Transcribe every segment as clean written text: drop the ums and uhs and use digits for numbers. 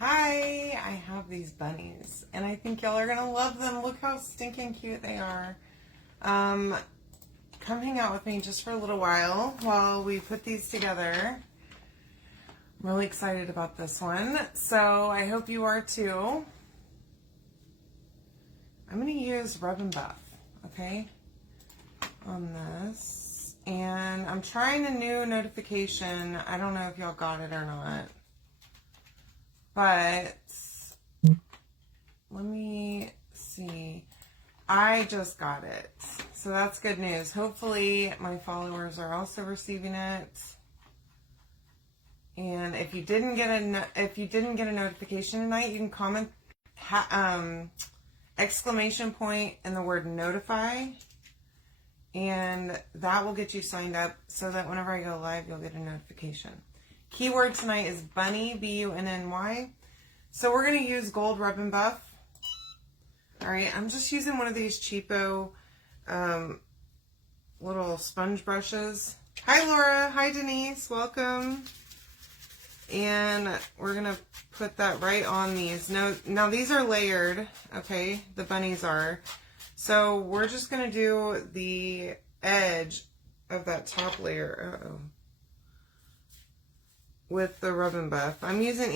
Hi, I have these bunnies, and I think y'all are gonna love them. Look how stinking cute they are. Come hang out with me just for a little while we put these together. I'm really excited about this one, so I hope you are too. I'm gonna use Rub and Buff, okay, on this. And I'm trying a new notification. I don't know if y'all got it or not. But let me see. I just got it. So that's good news. Hopefully my followers are also receiving it. And if you didn't get a notification tonight, you can comment exclamation point and the word notify. And that will get you signed up so that whenever I go live, you'll get a notification. Keyword tonight is bunny, B-U-N-N-Y. So we're going to use Gold Rub and Buff. All right, I'm just using one of these cheapo little sponge brushes. Hi, Laura. Hi, Denise. Welcome. And we're going to put that right on these. Now, these are layered, okay? The bunnies are. So we're just going to do the edge of that top layer. Uh-oh. With the Rub and Buff. I'm using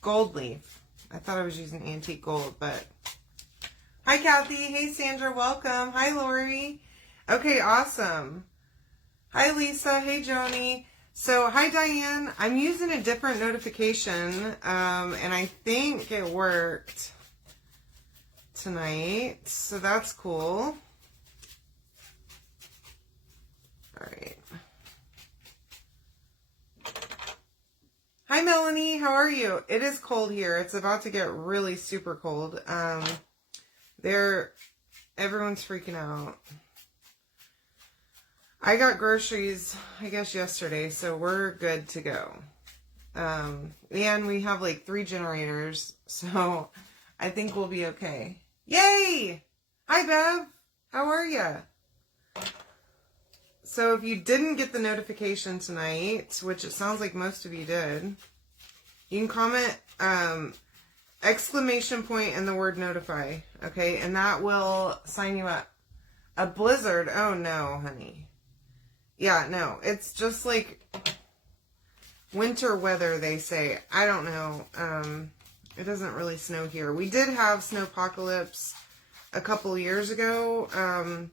gold leaf. I thought I was using antique gold, but... Hi, Kathy. Hey, Sandra. Welcome. Hi, Lori. Okay, awesome. Hi, Lisa. Hey, Joni. So, hi, Diane. I'm using a different notification, and I think it worked tonight, so that's cool. All right. Hi, Melanie. How are you? It is cold here. It's about to get really super cold. Everyone's freaking out. I got groceries, I guess, yesterday, so we're good to go. And we have like 3 generators, so I think we'll be okay. Yay! Hi, Bev. How are you? So if you didn't get the notification tonight, which it sounds like most of you did, you can comment exclamation point and the word notify, okay? And that will sign you up. A blizzard? Oh no, honey. Yeah, no, it's just like winter weather, they say. I don't know. It doesn't really snow here. We did have snowpocalypse a couple years ago,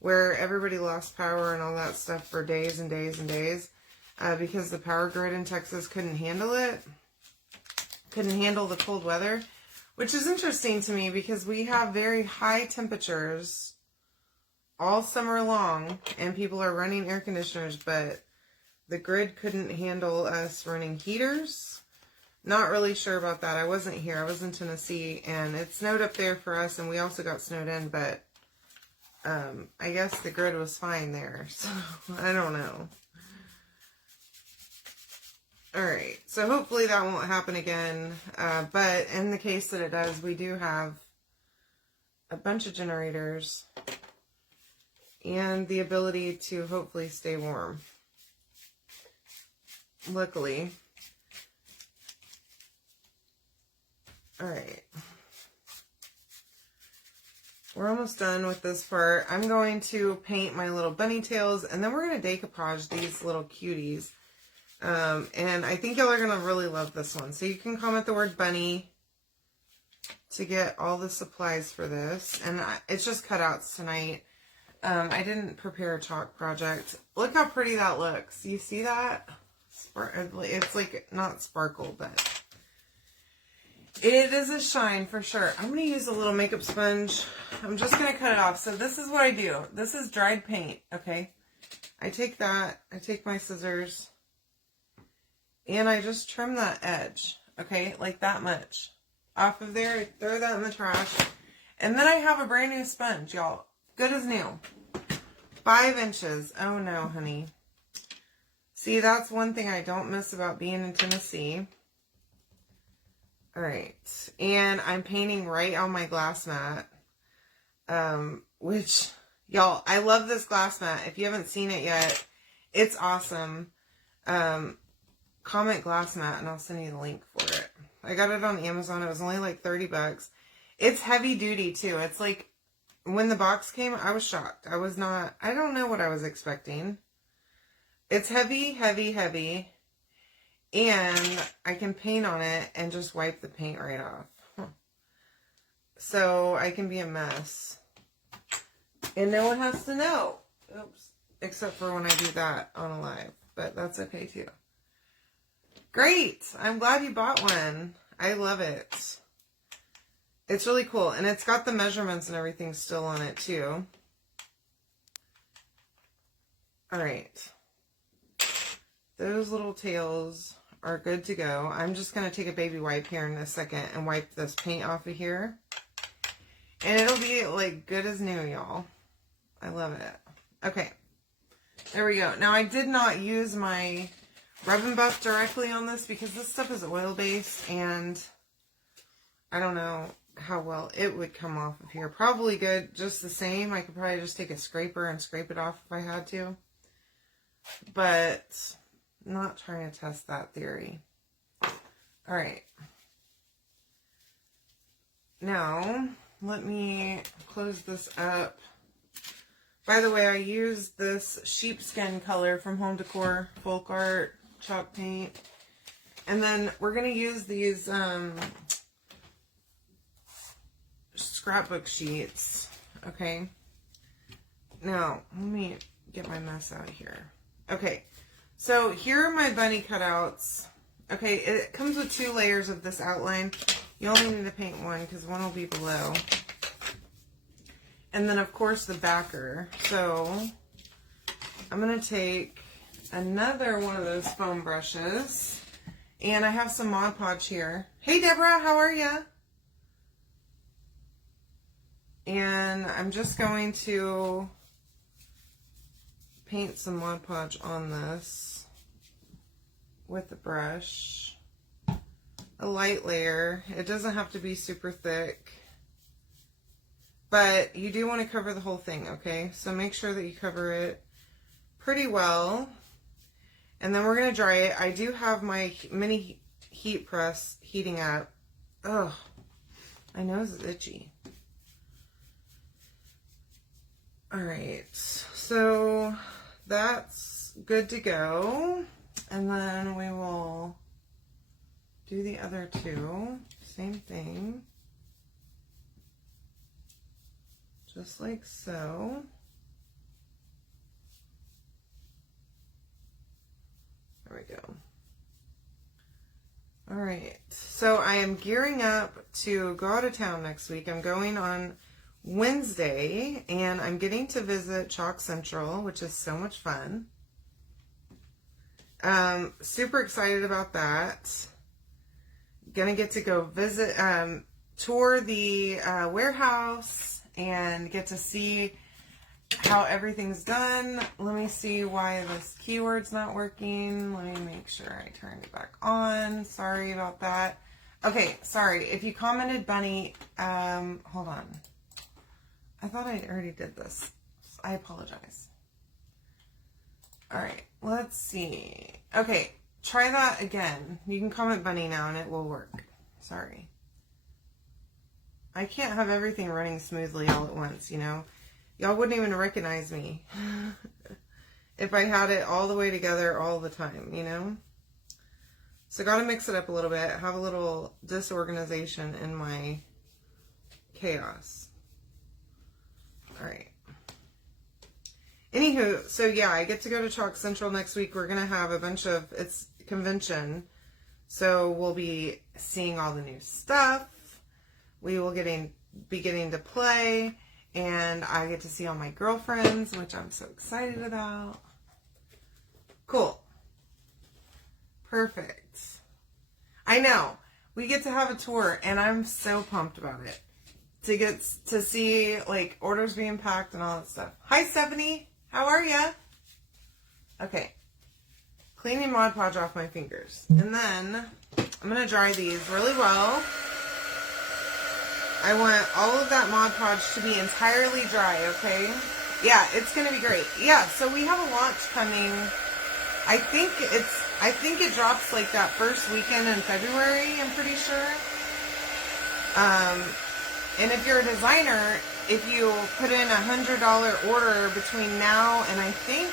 where everybody lost power and all that stuff for days and days and days, because the power grid in Texas couldn't handle it. Couldn't handle the cold weather, which is interesting to me because we have very high temperatures all summer long and people are running air conditioners, but the grid couldn't handle us running heaters. Not really sure about that. I wasn't here. I was in Tennessee and it snowed up there for us and we also got snowed in, but I guess the grid was fine there. So I don't know. Alright, so hopefully that won't happen again, but in the case that it does, we do have a bunch of generators and the ability to hopefully stay warm. Luckily. Alright. We're almost done with this part. I'm going to paint my little bunny tails, and then we're going to decoupage these little cuties. And I think y'all are going to really love this one. So you can comment the word bunny to get all the supplies for this. And it's just cutouts tonight. I didn't prepare a chalk project. Look how pretty that looks. You see that? It's like not sparkle, but it is a shine for sure. I'm going to use a little makeup sponge. I'm just going to cut it off. So this is what I do. This is dried paint, okay? I take that. I take my scissors. And I just trim that edge, okay? Like that much. Off of there, I throw that in the trash. And then I have a brand new sponge, y'all. Good as new. 5 inches. Oh no, honey. See, that's one thing I don't miss about being in Tennessee. Alright. And I'm painting right on my glass mat. Which, y'all, I love this glass mat. If you haven't seen it yet, it's awesome. comment glass mat and I'll send you the link for it. I got it on Amazon. It was only like 30 bucks. It's heavy duty too. It's like, when the box came, I was shocked. I don't know what I was expecting. It's heavy, heavy, heavy. And I can paint on it and just wipe the paint right off. So I can be a mess. And no one has to know. Oops. Except for when I do that on a live. But that's okay too. Great. I'm glad you bought one. I love it. It's really cool. And it's got the measurements and everything still on it too. Alright. Those little tails are good to go. I'm just going to take a baby wipe here in a second and wipe this paint off of here. And it'll be like good as new, y'all. I love it. Okay. There we go. Now I did not use my Rub and Buff directly on this because this stuff is oil based and I don't know how well it would come off of here. Probably good, just the same. I could probably just take a scraper and scrape it off if I had to. But I'm not trying to test that theory. Alright. Now, let me close this up. By the way, I used this sheepskin color from Home Decor, Folk Art, chalk paint. And then we're going to use these scrapbook sheets. Okay. Now, let me get my mess out of here. Okay. So here are my bunny cutouts. Okay, it comes with 2 layers of this outline. You only need to paint one because one will be below. And then, of course, the backer. So I'm going to take another one of those foam brushes. And I have some Mod Podge here. Hey, Deborah, how are you? And I'm just going to paint some Mod Podge on this with the brush. A light layer. It doesn't have to be super thick. But you do want to cover the whole thing, okay? So make sure that you cover it pretty well. And then we're going to dry it. I do have my mini heat press heating up. Ugh, my nose is itchy. Alright, so that's good to go. And then we will do the other 2. Same thing. Just like so. There we go. Alright, so I am gearing up to go out of town next week. I'm going on Wednesday, and I'm getting to visit Chalk Central, which is so much fun. Super excited about that. Gonna get to go visit, tour the warehouse and get to see how everything's done. Let me see why this keyword's not working. Let me make sure I turned it back on. Sorry about that. Okay, sorry. If you commented bunny, hold on. I thought I already did this. I apologize. Alright, let's see. Okay, try that again. You can comment bunny now and it will work. Sorry. I can't have everything running smoothly all at once, you know? Y'all wouldn't even recognize me if I had it all the way together all the time, you know? So gotta mix it up a little bit. Have a little disorganization in my chaos. Alright. Anywho, so yeah, I get to go to Chalk Central next week. We're going to have a bunch of, it's convention. So we'll be seeing all the new stuff. We will be getting to play. And I get to see all my girlfriends, which I'm so excited about. Cool. Perfect. I know. We get to have a tour, and I'm so pumped about it. To get to see, like, orders being packed and all that stuff. Hi, Stephanie. How are ya? Okay. Cleaning Mod Podge off my fingers. And then I'm going to dry these really well. I want all of that Mod Podge to be entirely dry, okay? Yeah, it's going to be great. Yeah, so we have a launch coming. I I think it drops like that first weekend in February, I'm pretty sure. And if you're a designer, if you put in $100 order between now and I think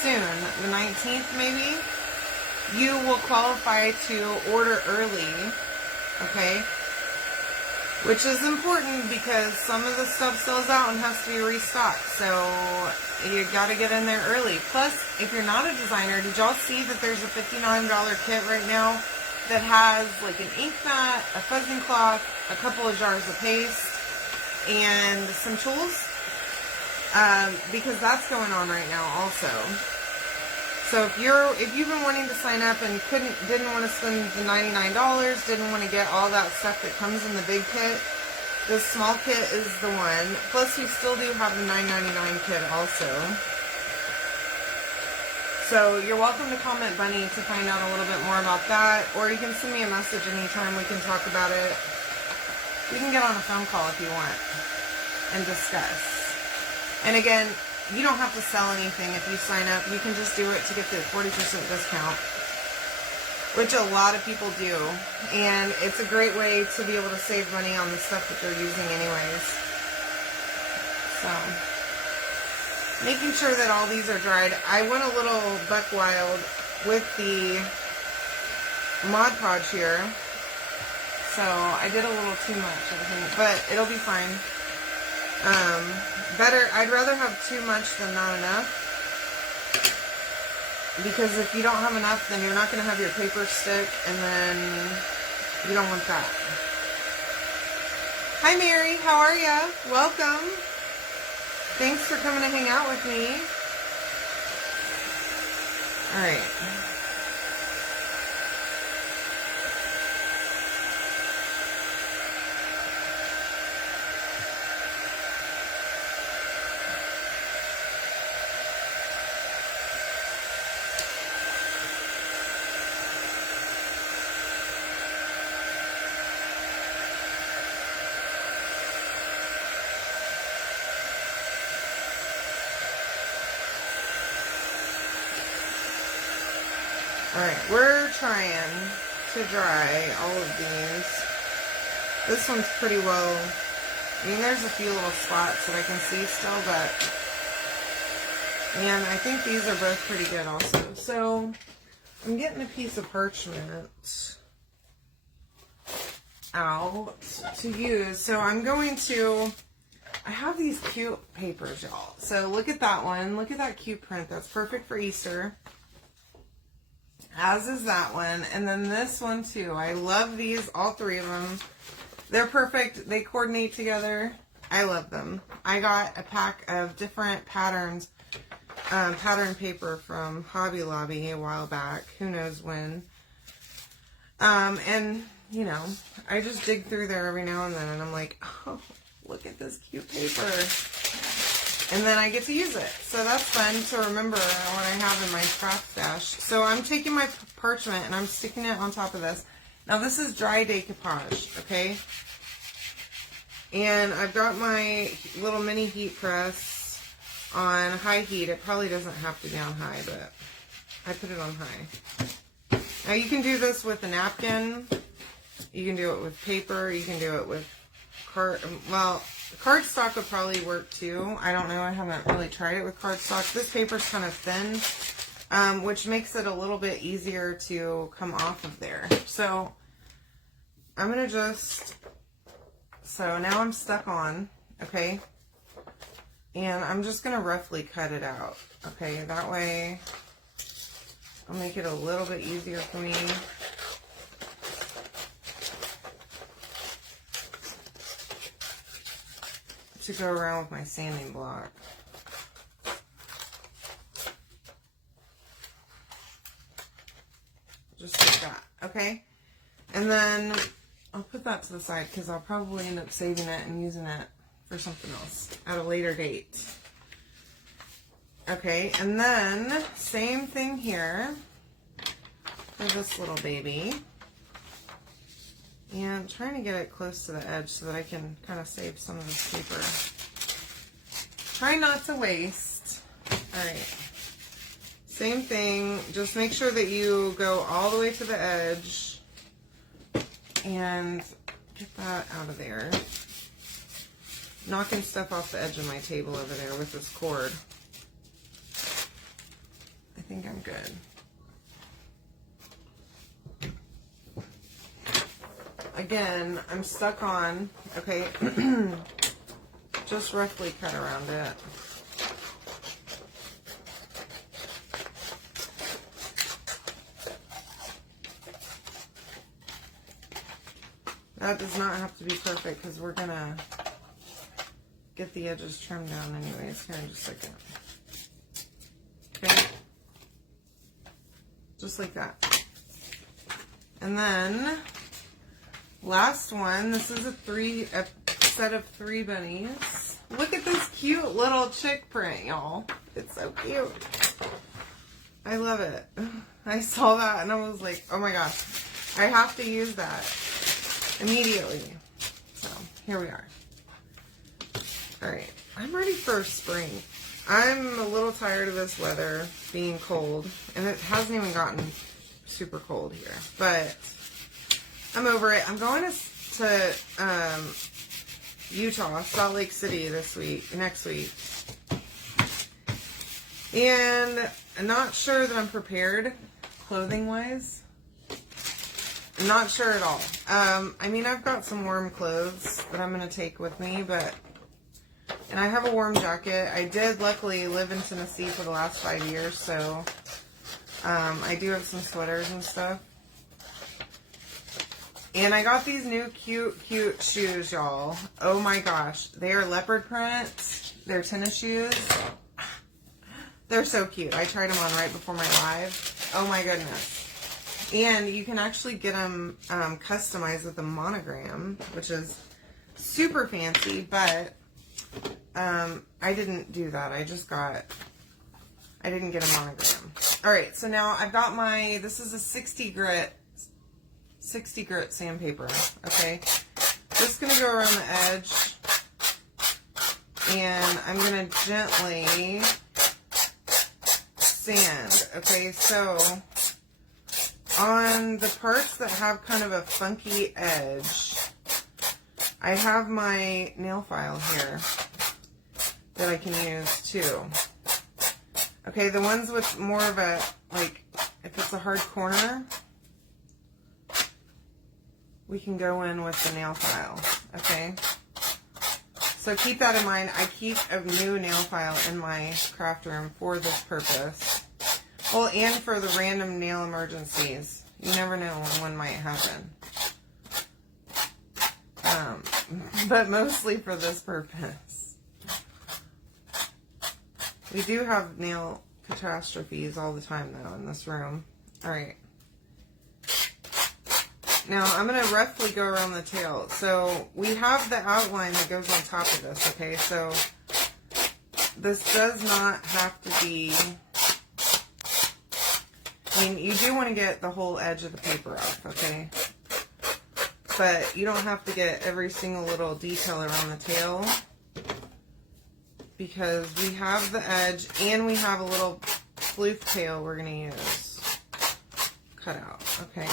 soon, the 19th maybe, you will qualify to order early, okay? Which is important because some of the stuff sells out and has to be restocked, so you gotta get in there early. Plus, if you're not a designer, did y'all see that there's a $59 kit right now that has like an ink mat, a fuzzing cloth, a couple of jars of paste, and some tools? Because that's going on right now also. So if you've been wanting to sign up and didn't want to spend the $99, didn't want to get all that stuff that comes in the big kit, this small kit is the one. Plus, we still do have the $9.99 kit also. So you're welcome to comment Bunny to find out a little bit more about that, or you can send me a message anytime. We can talk about it. We can get on a phone call if you want and discuss. And again, you don't have to sell anything if you sign up. You can just do it to get the 40% discount, which a lot of people do. And it's a great way to be able to save money on the stuff that they're using anyways. So, making sure that all these are dried. I went a little buck wild with the Mod Podge here. So, I did a little too much, I think. But it'll be fine. I'd rather have too much than not enough, because if you don't have enough, then you're not going to have your paper stick, and then you don't want that. Hi Mary, how are ya? Welcome. Thanks for coming to hang out with me. Alright. Alright, we're trying to dry all of these. This one's pretty well, I mean, there's a few little spots that I can see still, but, and I think these are both pretty good also. So, I'm getting a piece of parchment out to use. So, I'm going to, I have these cute papers, y'all. So, look at that one. Look at that cute print. That's perfect for Easter. As is that one. And then this one too. I love these, all three of them. They're perfect. They coordinate together. I love them. I got a pack of different patterns, pattern paper from Hobby Lobby a while back. Who knows when. And, you know, I just dig through there every now and then and I'm like, oh, look at this cute paper. And then I get to use it. So that's fun to remember what I have in my craft stash. So I'm taking my parchment and I'm sticking it on top of this. Now this is dry decoupage, okay? And I've got my little mini heat press on high heat. It probably doesn't have to be on high, but I put it on high. Now you can do this with a napkin. You can do it with paper. You can do it with cardstock would probably work too. I don't know. I haven't really tried it with cardstock. This paper's kind of thin, which makes it a little bit easier to come off of there. So I'm going to just, so now I'm stuck on, okay? And I'm just going to roughly cut it out, okay? That way I'll make it a little bit easier for me. To go around with my sanding block. Just like that, okay? And then I'll put that to the side because I'll probably end up saving it and using it for something else at a later date. Okay, and then same thing here for this little baby. And I'm trying to get it close to the edge so that I can kind of save some of this paper. Try not to waste. Alright. Same thing, just make sure that you go all the way to the edge and get that out of there. Knocking stuff off the edge of my table over there with this cord. I think I'm good. Again, I'm stuck on, okay, just roughly cut around it. That does not have to be perfect because we're going to get the edges trimmed down anyways here in just a second. Okay. Just like that. And then, last one. This is a set of 3 bunnies. Look at this cute little chick print, y'all. It's so cute. I love it. I saw that and I was like, oh my gosh. I have to use that immediately. So, here we are. Alright, I'm ready for spring. I'm a little tired of this weather being cold, and it hasn't even gotten super cold here, but I'm over it. I'm going to Utah, Salt Lake City next week, and I'm not sure that I'm prepared clothing-wise. I'm not sure at all. I mean, I've got some warm clothes that I'm going to take with me, and I have a warm jacket. I did luckily live in Tennessee for the last 5 years, so I do have some sweaters and stuff. And I got these new cute shoes, y'all. Oh my gosh. They are leopard print. They're tennis shoes. They're so cute. I tried them on right before my live. Oh my goodness. And you can actually get them customized with a monogram, which is super fancy, but I didn't do that. I didn't get a monogram. Alright, so now I've got this is a 60 grit sandpaper, okay? Just going to go around the edge, and I'm going to gently sand, okay? So, on the parts that have kind of a funky edge, I have my nail file here that I can use too. Okay, the ones with more of a, like, if it's a hard corner, we can go in with the nail file, okay? So keep that in mind. I keep a new nail file in my craft room for this purpose. Well, and for the random nail emergencies. You never know when one might happen. But mostly for this purpose. We do have nail catastrophes all the time, though, in this room. Alright. Now, I'm going to roughly go around the tail. So, we have the outline that goes on top of this, okay? So, this does not have to be... I mean, you do want to get the whole edge of the paper off, okay? But you don't have to get every single little detail around the tail, because we have the edge and we have a little floof tail we're going to use. Cut out, okay?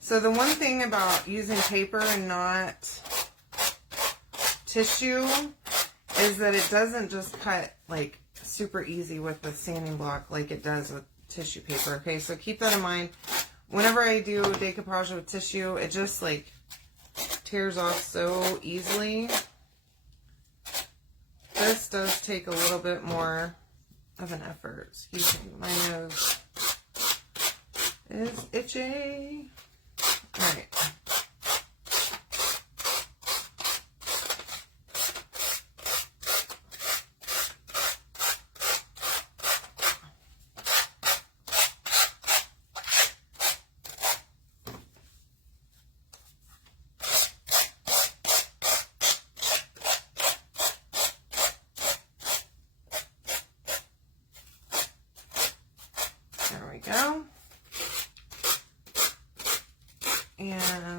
So the one thing about using paper and not tissue is that it doesn't just cut like super easy with the sanding block like it does with tissue paper. Okay, so keep that in mind. Whenever I do decoupage with tissue, it just like tears off so easily. This does take a little bit more of an effort. Excuse me, my nose is itchy. Alright. There we go. And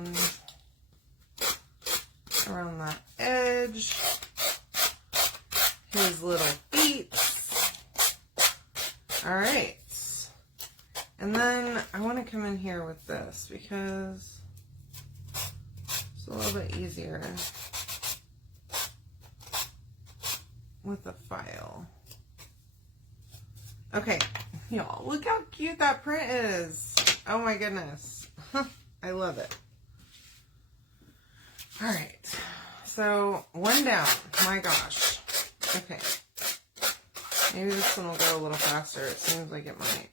edge, his little feet. All right. And then I want to come in here with this because it's a little bit easier with the file. Okay, y'all, look how cute that print is. Oh my goodness. I love it. All right, so one down. My gosh. Okay. Maybe this one will go a little faster. It seems like it might.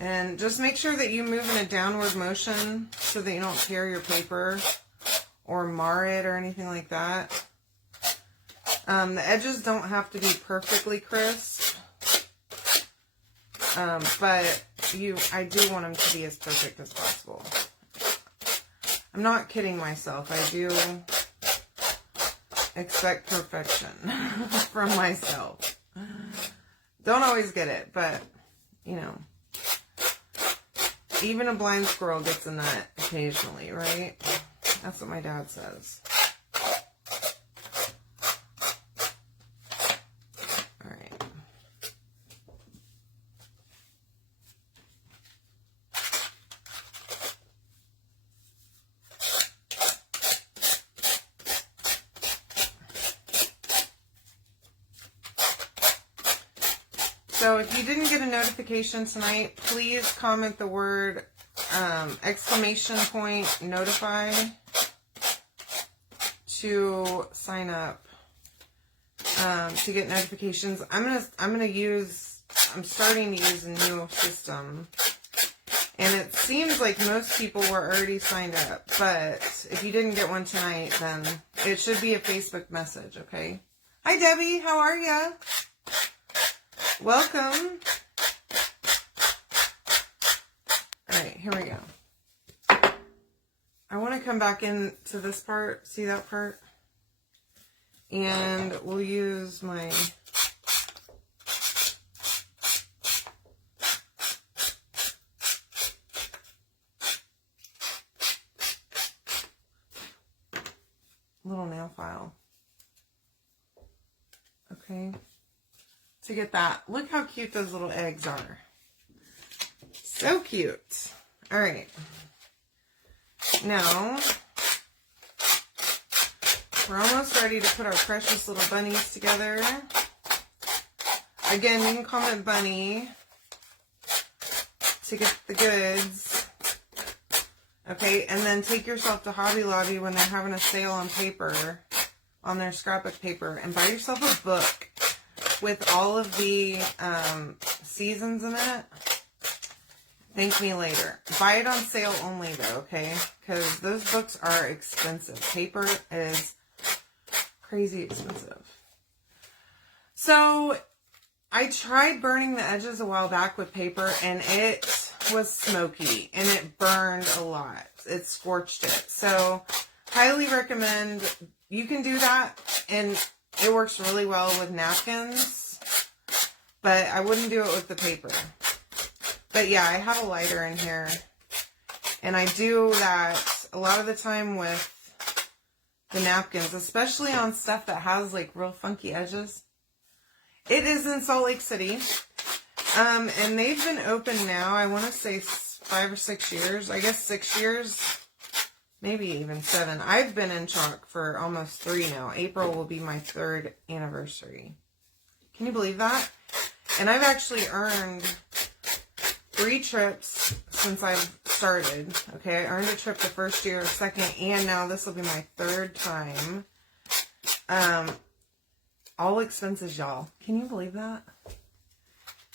And just make sure that you move in a downward motion so that you don't tear your paper or mar it or anything like that. The edges don't have to be perfectly crisp, but I do want them to be as perfect as possible. I'm not kidding myself. I do expect perfection from myself. Don't always get it, but, you know. Even a blind squirrel gets a nut occasionally, right? That's what my dad says. All right. So if you didn't get a notification tonight, please comment the word exclamation point notify to sign up to get notifications. I'm starting to use a new system, and it seems like most people were already signed up, but if you didn't get one tonight, then it should be a Facebook message. Okay. Hi Debbie, how are ya? Welcome. All right, here we go. I want to come back into this part. See that part? And we'll use my little nail file. Okay. To get that. Look how cute those little eggs are. So cute. All right. Now, we're almost ready to put our precious little bunnies together. Again, you can comment bunny to get the goods. Okay, and then take yourself to Hobby Lobby when they're having a sale on paper, on their scrapbook paper, and buy yourself a book with all of the seasons in it. Thank me later. Buy it on sale only though, okay? Because those books are expensive. Paper is crazy expensive. So I tried burning the edges a while back with paper, and it was smoky and it burned a lot. It scorched it. So highly recommend, you can do that, and it works really well with napkins, but I wouldn't do it with the paper. But yeah, I have a lighter in here, and I do that a lot of the time with the napkins, especially on stuff that has like real funky edges. It is in Salt Lake City, and they've been open now, I want to say 5 or 6 years. I guess 6 years, maybe even 7. I've been in Chalk for almost 3 now. April will be my 3rd anniversary. Can you believe that? And I've actually earned 3 trips since I've started. Okay, I earned a trip the first year, second, and now this will be my 3rd time. All expenses, y'all. Can you believe that?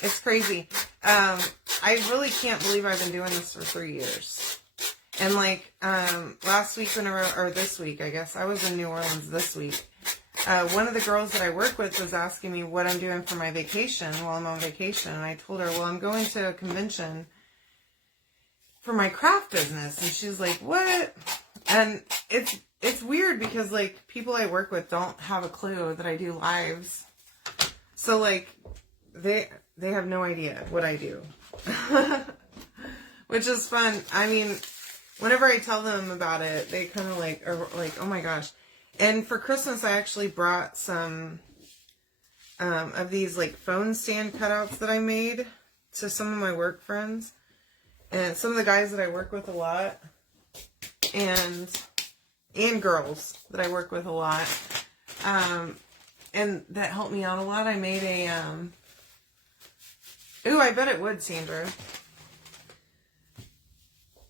It's crazy. I really can't believe I've been doing this for 3 years. And like last week, or this week, I guess I was in New Orleans this week. One of the girls that I work with was asking me what I'm doing for my vacation while I'm on vacation. And I told her, well, I'm going to a convention for my craft business. And she's like, what? And it's weird because like people I work with don't have a clue that I do lives. So like they have no idea what I do. Which is fun. I mean, whenever I tell them about it, they kind of like, are like, oh my gosh. And for Christmas, I actually brought some of these like phone stand cutouts that I made to some of my work friends. And some of the guys that I work with a lot. And girls that I work with a lot. And that helped me out a lot. I made a, ooh, I bet it would, Sandra.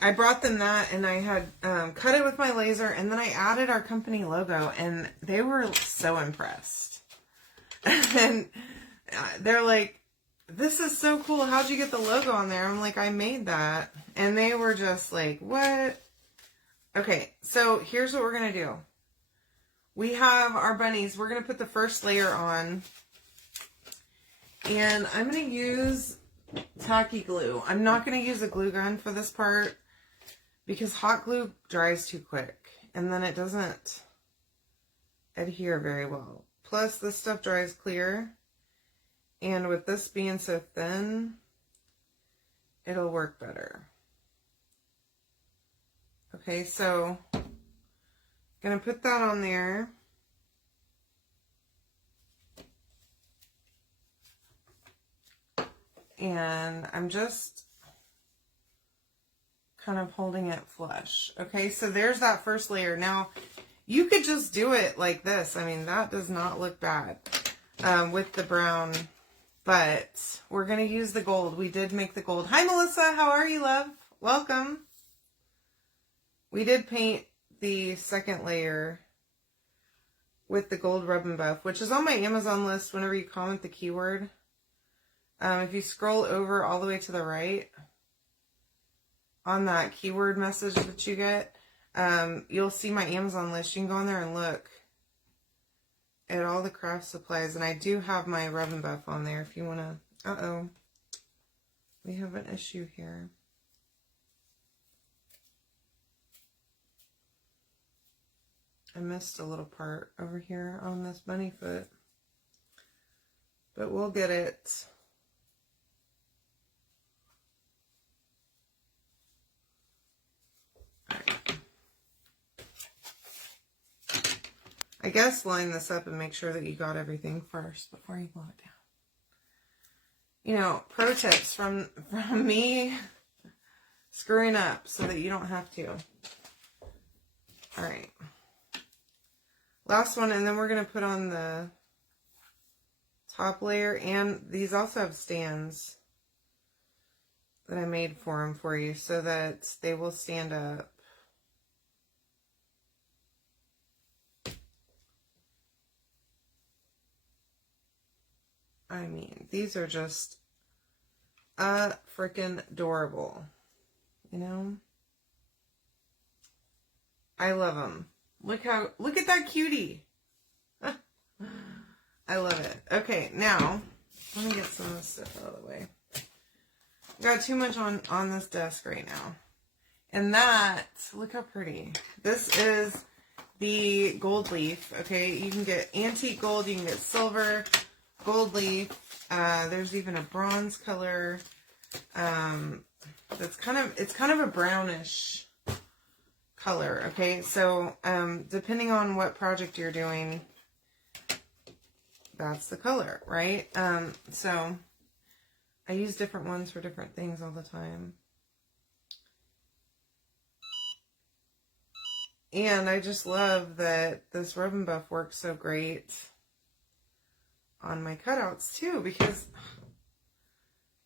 I brought them that, and I had cut it with my laser, and then I added our company logo, and they were so impressed. And they're like, this is so cool. How'd you get the logo on there? I'm like, I made that. And they were just like, what? Okay, so here's what we're going to do. We have our bunnies. We're going to put the first layer on. And I'm going to use tacky glue. I'm not going to use a glue gun for this part because hot glue dries too quick. And then it doesn't adhere very well. Plus, this stuff dries clear. And with this being so thin, it'll work better. Okay, so gonna put that on there. And I'm just kind of holding it flush. Okay, so there's that first layer. Now, you could just do it like this. I mean, that does not look bad with the brown, but we're gonna use the gold. We did make the gold. Hi, Melissa. How are you, love? Welcome. We did paint the second layer with the gold rub and buff, which is on my Amazon list whenever you comment the keyword. If you scroll over all the way to the right on that keyword message that you get, you'll see my Amazon list. You can go on there and look at all the craft supplies. And I do have my rub and buff on there if you want to. Uh-oh. We have an issue here. I missed a little part over here on this bunny foot, but we'll get it. All right. I guess line this up and make sure that you got everything first before you glue it down. You know, pro tips from me screwing up so that you don't have to. All right. Last one, and then we're going to put on the top layer, and these also have stands that I made for them for you so that they will stand up. I mean, these are just freaking adorable, you know? I love them. Look at that cutie. I love it. Okay, now, let me get some of this stuff out of the way. I've got too much on this desk right now. And that, look how pretty. This is the gold leaf, okay? You can get antique gold, you can get silver, gold leaf. There's even a bronze color. It's kind of a brownish color, okay? So, depending on what project you're doing, that's the color, right? So, I use different ones for different things all the time. And I just love that this rub and buff works so great on my cutouts too, because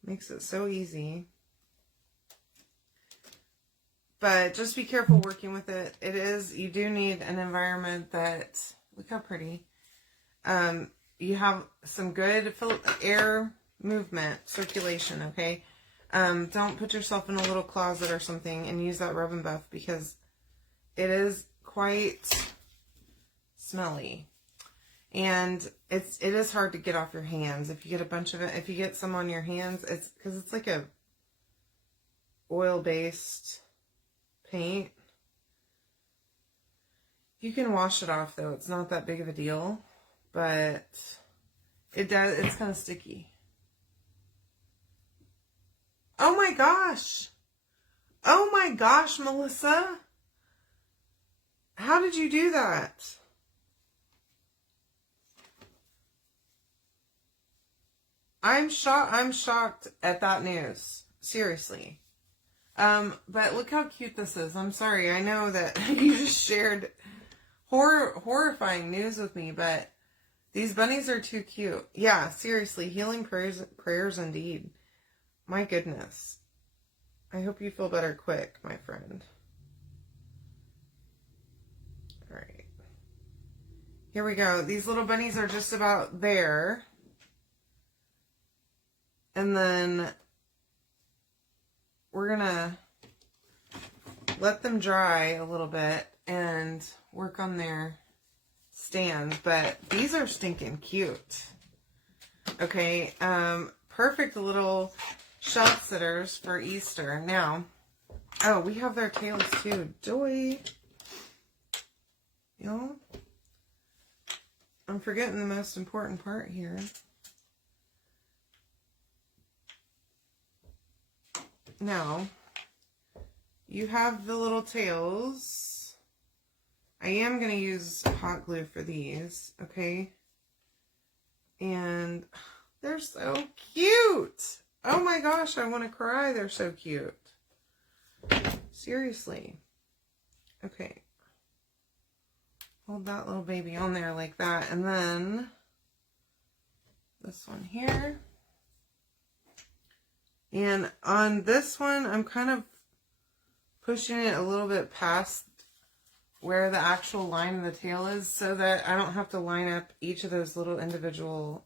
it makes it so easy. But just be careful working with it. You do need an environment that, look how pretty. You have some good air movement, circulation, okay? Don't put yourself in a little closet or something and use that rub and buff because it is quite smelly. And it is hard to get off your hands. If you get a bunch of it, if you get some on your hands, it's because it's like a oil-based paint. You can wash it off though. It's not that big of a deal, but it's kind of sticky. Oh my gosh. Oh my gosh, Melissa. How did you do that? I'm shocked at that news. Seriously. But look how cute this is. I'm sorry. I know that you just shared horrifying news with me, but these bunnies are too cute. Yeah, seriously. Healing prayers indeed. My goodness. I hope you feel better quick, my friend. All right. Here we go. These little bunnies are just about there. And then we're going to let them dry a little bit and work on their stand. But these are stinking cute. Okay. Perfect little shelf sitters for Easter. Now, oh, we have their tails too. Joy. You know, I'm forgetting the most important part here. Now, you have the little tails. I am going to use hot glue for these, okay? And they're so cute. Oh my gosh, I want to cry. They're so cute. Seriously. Okay. Hold that little baby on there like that. And then this one here. And on this one, I'm kind of pushing it a little bit past where the actual line of the tail is so that I don't have to line up each of those little individual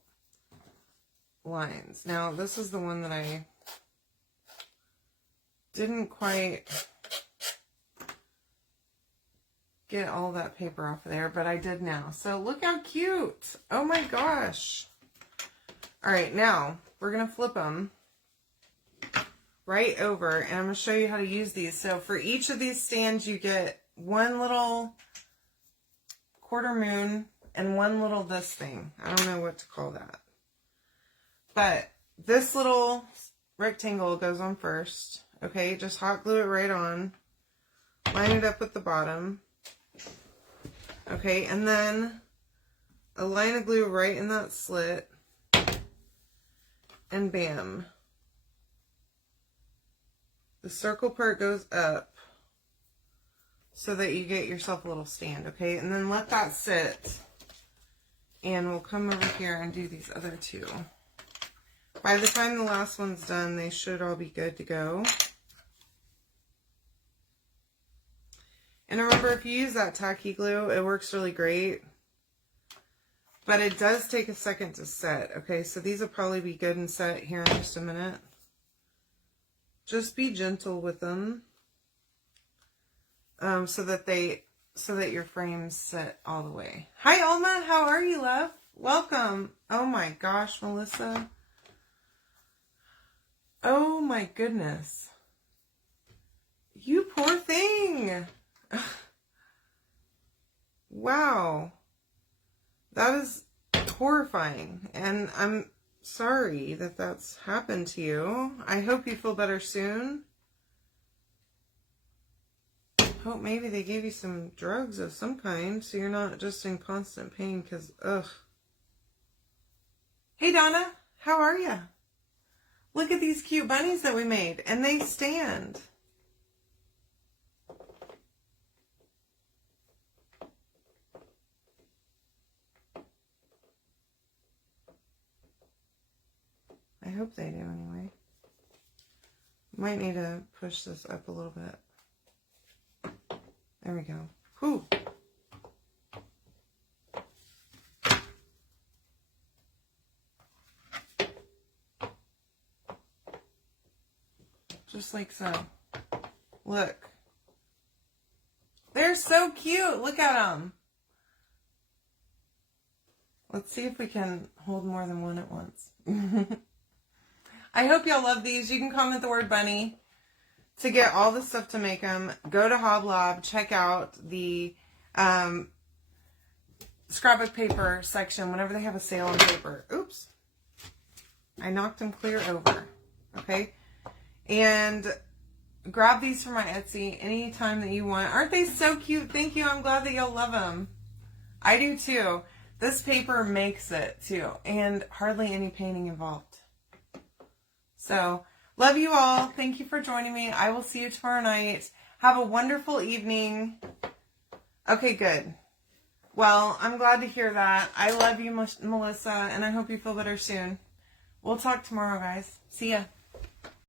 lines. Now, this is the one that I didn't quite get all that paper off of there, but I did now. So look how cute. Oh my gosh. All right, now we're going to flip them right over, and I'm going to show you how to use these. So for each of these stands, you get one little quarter moon and one little this thing. I don't know what to call that. But this little rectangle goes on first. Okay, just hot glue it right on. Line it up with the bottom. Okay, and then a line of glue right in that slit. And bam. The circle part goes up so that you get yourself a little stand, okay? And then let that sit. And we'll come over here and do these other two. By the time the last one's done, they should all be good to go. And remember, if you use that tacky glue, it works really great. But it does take a second to set, okay? So these will probably be good and set here in just a minute. Just be gentle with them so that your frames sit all the way. Hi, Alma. How are you, love? Welcome. Oh, my gosh, Melissa. Oh, my goodness. You poor thing. Wow. That is horrifying. And I'm sorry that that's happened to you. I hope you feel better soon. Hope maybe they gave you some drugs of some kind so you're not just in constant pain because, ugh. Hey, Donna. How are you? Look at these cute bunnies that we made. And they stand. I hope they do anyway. Might need to push this up a little bit. There we go. Whew. Just like so. Look. They're so cute. Look at them. Let's see if we can hold more than one at once. I hope y'all love these. You can comment the word bunny to get all the stuff to make them. Go to Hoblob. Check out the scrapbook paper section whenever they have a sale on paper. Oops. I knocked them clear over. Okay. And grab these from my Etsy anytime that you want. Aren't they so cute? Thank you. I'm glad that you'll love them. I do too. This paper makes it too. And hardly any painting involved. So, love you all. Thank you for joining me. I will see you tomorrow night. Have a wonderful evening. Okay, good. Well, I'm glad to hear that. I love you, Melissa, and I hope you feel better soon. We'll talk tomorrow, guys. See ya.